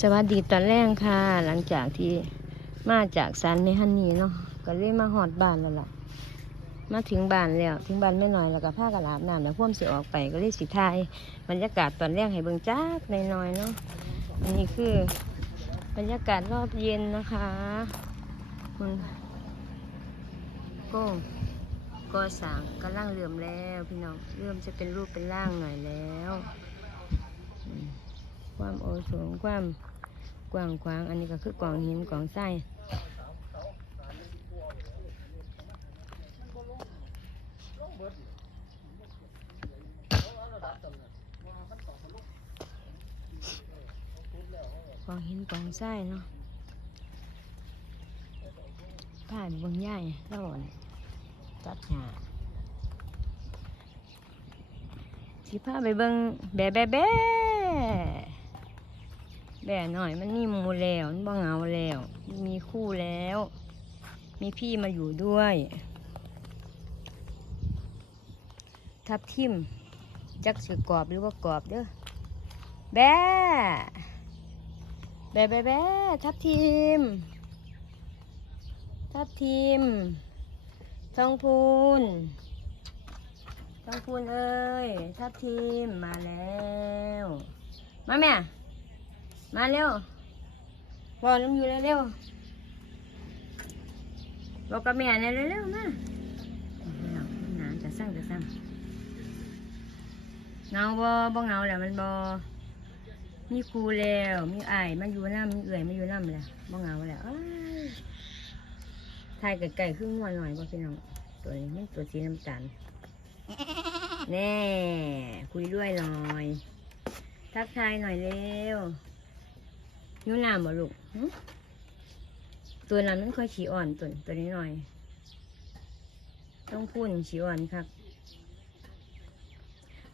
สวัสดีตอนแรกค่ะ หลังจากที่มาจากสารเมฮันนีเนาะก็เลยมาหอดบ้านแล้วล่ะ มาถึงบ้านแล้วถึงบ้านไม่น้อยแล้วก็ผ้ากระลาบน้ำแล้วพ่วมสิออกไปก็เลยสิทายบรรยากาศตอนแรกให้เบิ่งจักหน้อยเนาะอันนี้คือบรรยากาศรอบเย็นนะคะมันก็ก็สางกำลังเริ่มแล้วพี่น้องเริ่มจะเป็นรูปเป็นร่างหน่อยแล้ว ความโอสูงความกว้างขวาง อันนี้ก็คือกล่องหินกล่องทรายกองหินกองทรายเนาะผ่านบนใหญ่แล้วจัดหาสิพาไปเบิงแบะแบะแบะ แบะหน่อยมันมีหมูแล้วมันบ่เหงาแล้ว มีคู่แล้ว มีพี่มาอยู่ด้วย ทับทิม จักสือกรอบหรือว่ากรอบเด้อแบแบะแบะแบะทับทิม ทับทิมทองพูนทองพูนเอ้ย ทับทิมมาแล้ว มาแม่ มาเร็วบอกน้ำอยู่เร็วๆบอกกับแม่เนี่ยเร็วๆมาเอาหนานจะสั่งจะสั่งเงาบ่บ่เงาแหละมันบ่มีครูแล้วมีไอ้ายมาอยู่น้ำมีเอื่อยมาอยู่น้ำแล้วบ่เงาแล้วอ้ายไก่ๆครึ่งหัวหน่อยบ่พี่น้องตัวนี้มันตัวสีน้ำตาลแน่คุยด้วยหน่อย ทักทายหน่อยเร็ว อยู่น้ำบ่ลูกตัวนั้นมันค่อยขี้อ่อนตัวตัวนี้หน่อย ต้องพูดขี้อ่อนครับ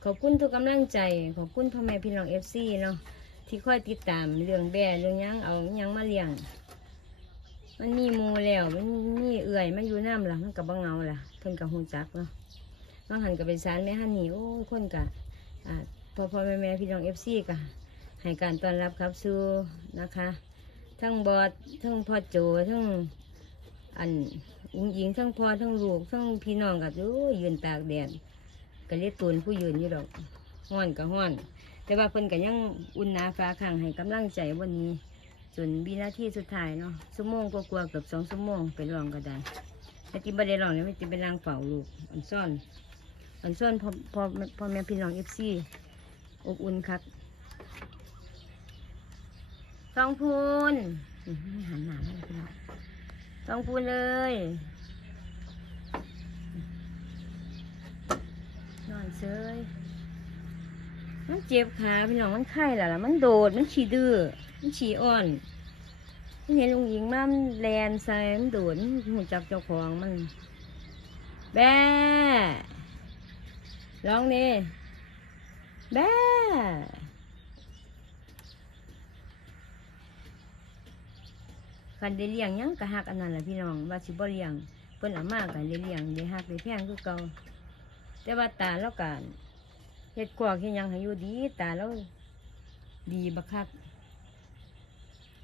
ขอบคุณทุกกำลังใจ ขอบคุณพ่อแม่พี่น้องเอฟซีเนาะที่คอยติดตามเรื่องแบร์เรื่องยังเอายังมาเลี้ยง มันมีหมูแล้วมันมีเอื่อยมาอยู่น้ำละมันกับบังเงาละเพิ่นกับหูจักเนาะบางหันกับเป็นสารแม่ฮันนี่โอ้คนกะอ่าพ่อพ่อแม่แม่พี่น้องเอฟซีกะ ให้การต้อนรับครับสู่นะคะ ทั้งบอดทั้งพ่อโจทั้งอันอุ้งยิงทั้งพ่อทั้งลูกทั้งพี่น้องกับโอ้ยยืนตากแดดก็เรียกตูนผู้ยืนอยู่ดอกห้อนก็ห้อน แต่ว่าเพิ่นก็ยังอุ่นหนาฟ้าขังให้กำลังใจวันนี้จนวินาทีสุดท้ายเนาะชั่วโมงก็กลัวๆเกือบสองชั่วโมงไปลองก็ได้แต่ที่บ่ได้ลองเนี่ยไม่ติเป็นนางเฝ้าลูกอันซ่อนอันซ่อนพอพอพอแม่พี่น้องเอฟซีอบอุ่นครับ ทองพูนอื้อหือหันหน้าเลยพี่น้องทองพูนเลย นอนเซยมันเจ็บขาพี่น้องมันไข้ล่ะล่ะ มันโดด มันฉี่ดื้อ มันฉี่อ่อนเห็นลุงหญิงมามันแลนใส่มันโดดหูจักเจ้าของมัน แบ้ร้องนี่แบ้ คันได้เลี้ยงยังกะหักอันนั้นแหละพี่น้องว่าสิบ่เลี้ยงเพิ่นเอามากกันได้เลี้ยงได้หักได้แพงคือเก่าแต่ว่าตาแล้วกันเฮ็ดกวากเฮ็ดยังให้อยู่ดีตาแล้วดีบักคัก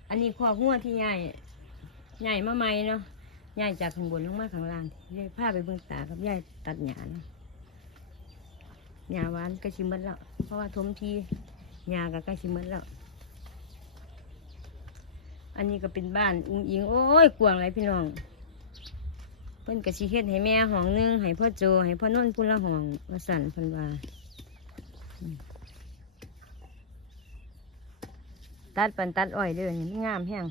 อันนี้คอกงัวที่ใหญ่ใหญ่มาใหม่เนาะใหญ่จากข้างบนลงมาข้างล่างเลยพาไปเบิ่งตากับยายตัดหญ้าเนาะหญ้าหวานก็ชิมดแล้วเพราะว่าทมทีหญ้าก็ใกล้ชิมดแล้ว อันนี้ก็เป็นบ้านอุ้งอิงโอ้ยกวางไรพี่น้อง เพิ่นก็สิเฮ็ดให้แม่ห้องหนึงให้พ่อโจให้พ่อนนท์พุ่นละห้องว่าสั่นเพิ่นว่าอืมตัดปันตัดอ้อยเด้อนี่มันงามแฮง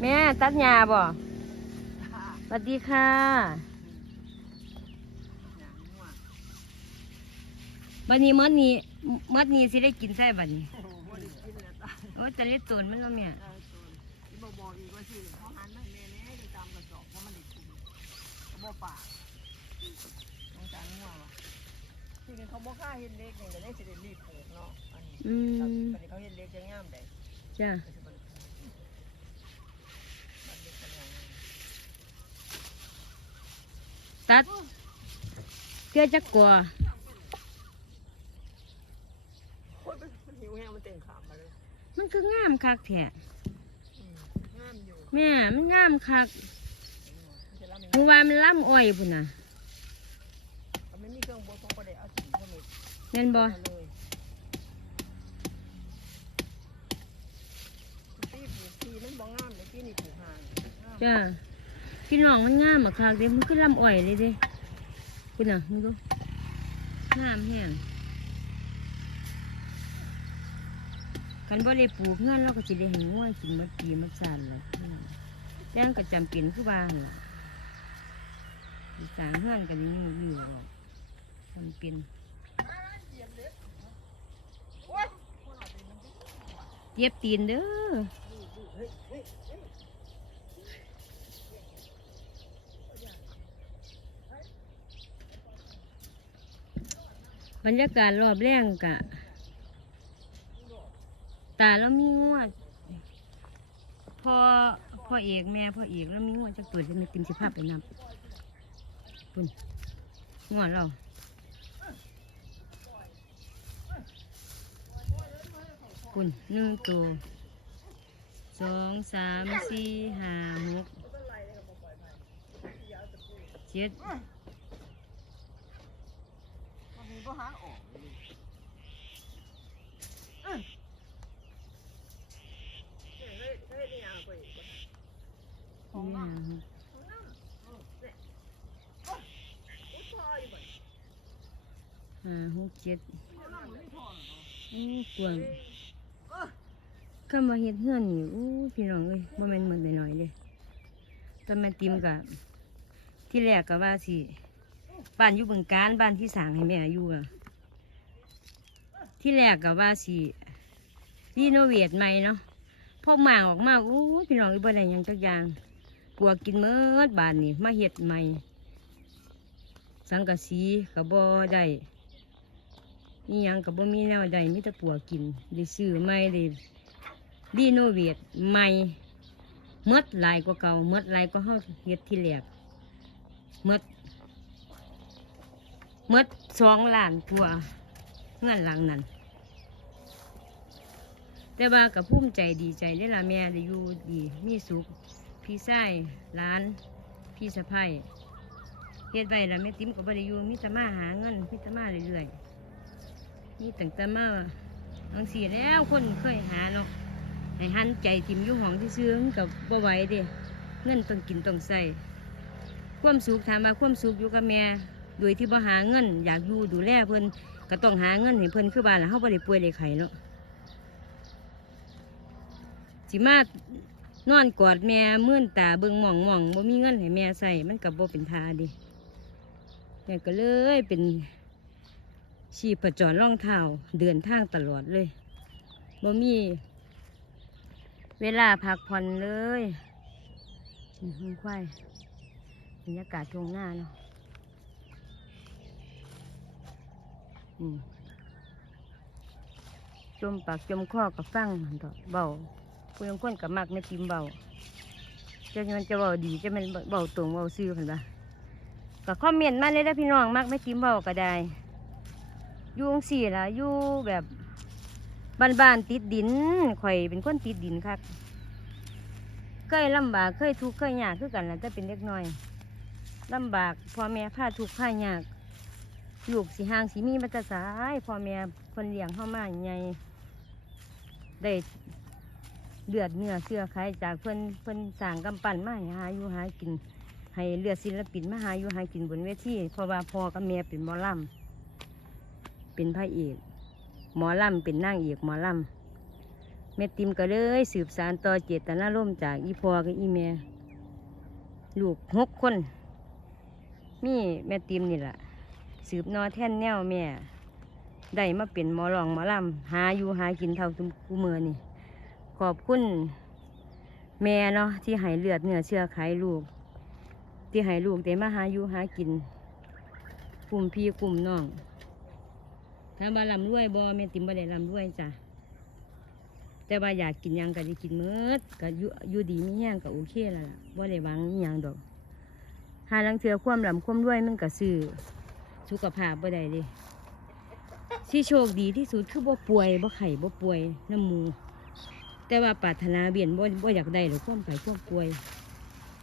แม่ตัดหญ้าบ่สวัสดีค่ะ บัดนี้มดนี้มดนี้สิได้กินใช่บัดนี้โอ้ยแต่เล็ดตูนมันแล้วเนี่ยบอกบอกอีกว่าสิเขาหันมาให้แม่เนี่ยจะตามกระสอบเพราะมันเด็กกินเขาบอกปากสงสารงัวว่ะที่นี่เขาบอกค่าเห็ดเล็กเนี่ยก็ได้สิได้รีบปลูกเนาะอันนี้อืมตอนนี้เขาเห็ดเล็กจะงามได้จ้ะก็สิบ่ได้ปลูกบัดเด็กกันอย่างนั้นตัดสื้อจักกัว โอ้ยมันมันหิวแห้งมันเต็งขามมาเลย มันคืองามคักแท้อืมงามอยู่แม่มันงามคักมันจะรับเมื่อวานมันล่ำอ้อยพุ่นน่ะมันไม่มีเครื่องบดของประเดี๋ยวเอาสีเข้าไปแม่นบ่เอาเลยที่ปลูกทีมันบ่งามเลยที่นี่ปลูกห่างงามจ้าพี่น้องมันงามอะคักเด้มันคือล่ำอ้อยเลยเด้พุ่นน่ะมึงดูงามแฮง คันบ่ได้ปลูกเงินเราก็สิได้ให้ง่วยกินหมดปีหมดชาติล่ะแต่มันก็จำเป็นคือว่าหั่นล่ะสิสร้างเฮือนกันนี่อยู่หรอกจำเป็นเย็บตีนเด้อเฮ้ยเฮ้ยเฮ้ยบรรยากาศรอบแรงกะ ตาแล้วมีงวดพอพ่อเอกแม่พ่อเอกแล้วมีงวดจักตัวจะมีติมสิภาพไปนำปุ่นงวดเราปุ่นหนึ่งตัวสองสามสี่ห้าหกเจ็ด มันมีก็หางออกเลยเอ้ยเฮ้ยเฮ้ยเฮ้ยนี่ยังไปอีกวะ ของห้าน้ำหกของน้ำเออเนี่ยโอ้ยโอ้ยพออยู่บัดห้าหกเจ็ดองน้ำมันไม่พอเหรอโอ้างเออคำว่าเฮ็ดเฮือนนี่อู้พี่น้องเอ้ยบ่แม่นหมดหน่อยๆเลยแต่แม่ติมกะที่แรกก็ว่าสิบ้านอยู่บึงการบ้านที่สร้างให้แม่อยู่อะที่แรกก็ว่าสิรีโนเวทใหม่เนาะพอหมางออกมาอู้พี่น้องอีบ่ได้หยังจักอย่าง ปวกินเมิดบานนี่มาเฮ็ดใหม่ สังกะสีก็บ่ได้นี่ยังก็บ่มีแนวใดมีแต่ปวกินได้ซื้อใหม่ได้รีโนเวทใหม่หมดลายกว่าเก่าหมดลายกว่าเฮาเฮ็ดที่แรกหมดหมดสองล้านกว่าเงินหลังนั้นแต่ว่ากับภูมิใจดีใจได้ละแม่ได้อยู่ดีมีสุข พี่ชายร้านพี่สะพ้ายเฮ็ดไว้แล้วแม่ติ๋มก็บ่ได้อยู่มีแต่มาหาเงินมีแต่มาเรื่อยๆมีตั้งแต่เมาจังซี่แล้วคนเคยหาเนาะให้หันใจทิมยู่ห้องที่ซื้อมกับบ่ไหวเด้เงินต้องกินต้องใส่ความสุขถามว่าความสุขอยู่กับแม่โดยที่บ่หาเงิน อยากอยู่ดูแลเพิ่นก็ต้องหาเงินให้เพิ่นคือบ้านและเฮาบ่ได้ป่วยได้ไข้เนาะสิมา นอนกอดแม่มื่นตาเบิ่งหม่องหม่องบ่มีเงินให้แม่ใส่มันก็บ่เป็นทาดิแม่ก็เลยเป็นชีพจรรองเท้าเดินทางตลอดเลยบ่มี เวลาพักผ่อนเลยห้องควายบรรยากาศตรงหน้าเนาะจมปากจมคอกับฟังหั่นต่อเบา ผู้ยังคนกับมักไม่ติมเบาจะมันจะเบาดีจะมันเบาตรงเบาซื่อเห็นปะก็คอมเมนต์มาเลยนะพี่น้องมักไม่ติมเบาก็ได้ยุ่จั่งสี่ละยู่แบบบ้านๆติดดินข่อยเป็นคนติดดินครับเคยลำบากเคยทุกข์เคยยากคือกันแหละแต่เป็นเล็กน้อยลำบากพ่อแม่พาทุกข์พายากลูกสีหางสีมีมาแตสายพ่อแม่คนเลี้ยงเข้ามาใหญ่ได้ เลือดเนื้อเสื้อไขจากเพิ่นเพิ่นสั่งกำปั้นมาให้หาอยู่หากิน ให้เลือดศิลปินมาหาอยู่หากินบนเวทีเพราะว่าพ่อกับแม่เป็นหมอลำเป็นพระเอกหมอลำเป็นนางเอกหมอลำแม่ติมก็เลยสืบสารต่อเจตนารมจากอีพ่อกับอีแม่ลูกหกคนมีแม่ติมนี่แหละสืบนอแท่นแนวแม่ได้มาเป็นหมอรองหมอลำหาอยู่หากินเท่าทุกกูเมือนี่ ขอบคุณแม่เนาะที่ให้เลือดเนื้อเชื่อไขลูก ที่ให้ลูกได้มาหาอยู่หากินกลุ่มพี่กลุ่มน้องถ้ามาลำรวยบ่แม่ติมบ่ได้ลำรวยจ้ะแต่ว่าอยากกินยังก็ได้กินเมื่อก็อยู่ยู่ดีมีแห้งก็โอเคแล้วล่ะว่ได้หวังยังดอกหาลังเทือความลำความรวยมันก็ซื้อสุขภาพบ่ได้ดิที่โชคดีที่สุดคือบ่ป่วยบ่ไข้บ่ป่วยน้ำมู แต่ว่าปรารถนาเบียนบ่บ่อยากได้หรอกความไข้ความป่วย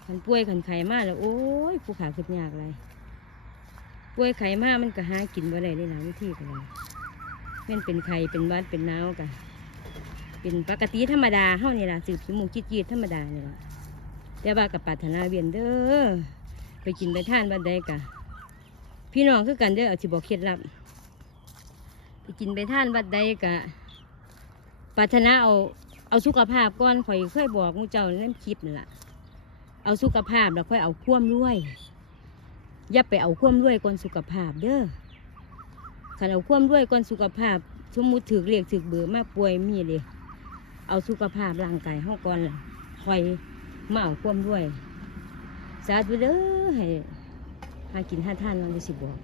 คันป่วยคันไข้มาแล้วโอ้ยผู้ขาขึ้นยากเลยป่วยไข้มามันก็หากินบ่ได้เลยหลายวิธีกันเลยแม่นเป็นไข้เป็นวัดเป็นหนาวกันเป็นปกติธรรมดาเฮานี่ล่ะสืบสมุนจีดๆธรรมดานี่ล่ะแต่ว่ากับปรารถนาเบียนเด้อไปกินไปท่านบัดใดกะพี่น้องคือกันเด้อเอาสิบอกเคล็ดลับไปกินไปท่านวัดใดกะปรารถนาเอา เอาสุขภาพก่อนข่อยเคยบอกมูเจ้าในน้คลิปนั่นล่ะ เอาสุขภาพแล้วค่อยเอาความรวย อย่าไปเอาความรวยก่อนสุขภาพเด้อขันเอาความรวยก่อนสุขภาพ สมมุติถือเรียกถือเบื่อมาป่วยมีเลย เอาสุขภาพร่างกายเฮาก่อนล่ะค่อยมาเอาความรวย สาธุเด้อให้หากินห้าท่านวันที่สิบบอก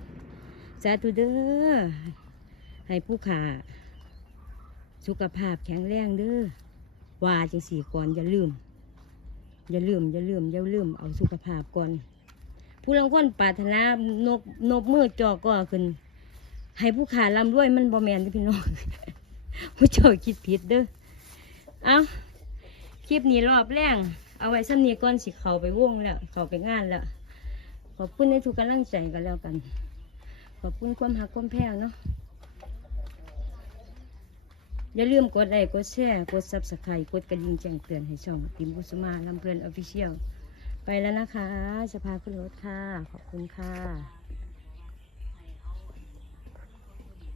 สาธุเด้อให้ผู้ขาสุขภาพแข็งแรงเด้อ ว่าจังสี่ก่อนอย่าลืม อย่าลืม อย่าลืม อย่าลืม เอาสุขภาพก่อน ผู้ลังคนปรารถนานกนกมือจอก็ขึ้น ให้ผู้ขาลำด้วยมันบอแมนพี่น้องผู้เจ้าคิดผิดเด้อเอาคลิปนี้รอบแรงเอาไว้สำนีก่อนสิเขาไปวงแล้ว เขาไปงานแล้ว ขอบคุณในทุกกำลังใจกันแล้วกัน ขอบคุณความหักความแพ้วเนาะ อย่าลืมกดไลค์กดแชร์กดซับสไครต์กดกระดิ่งแจ้งเตือนให้ช่องติมกุสมาลำเพลินออฟฟิเชียลไปแล้วนะคะ จะพาขึ้นรถค่ะ ขอบคุณค่ะ